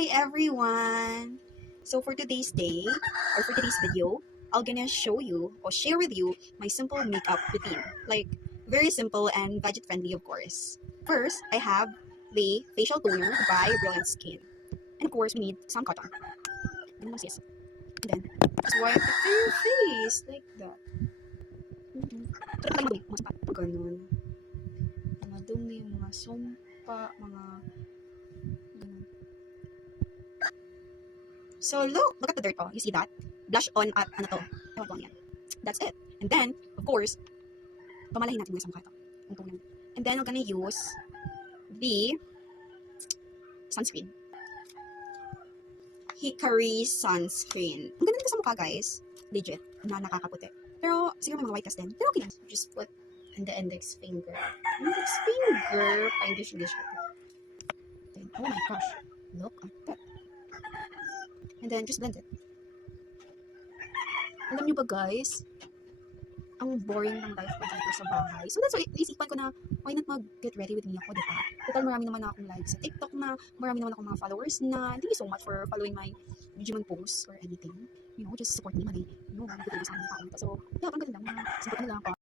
Hi everyone! So for today's day, or for today's video, I'm gonna show you or share with you my simple makeup routine. Like, very simple and budget friendly, of course. First, I have the facial toner by Brilliant Skin. And of course, we need some cotton. And then, just wipe it to your face, like that. Ganun. Mga dumi, mga sumpa, mga ganun. So look at the dirt, oh. You see that? Blush on at ano to? Ewan ko ano yan. That's it. And then, of course, pamalahin natin muna sa mukha ito. And then, we're gonna use the sunscreen. Hickory sunscreen. Ang ganda nito sa mukha, guys. Legit. Na nakakaputi. Pero, siguro may mga white cast din. Pero okay lang. Just put on the index finger. Index finger. Pa-English. Oh my gosh. Look at that. And then, just blend it. Alam nyo ba, guys? Ang boring ng life ko dito sa bahay. So, that's why, isipan ko na, why not mag-get ready with me ako, diba? Total, marami naman akong likes sa TikTok na, marami naman akong mga followers na, thank you so much for following my Digimon posts or anything. You know, just support me, mali. You know, hindi ko sa amin tao. So, yeah, ang ganda lang. Support nila ako.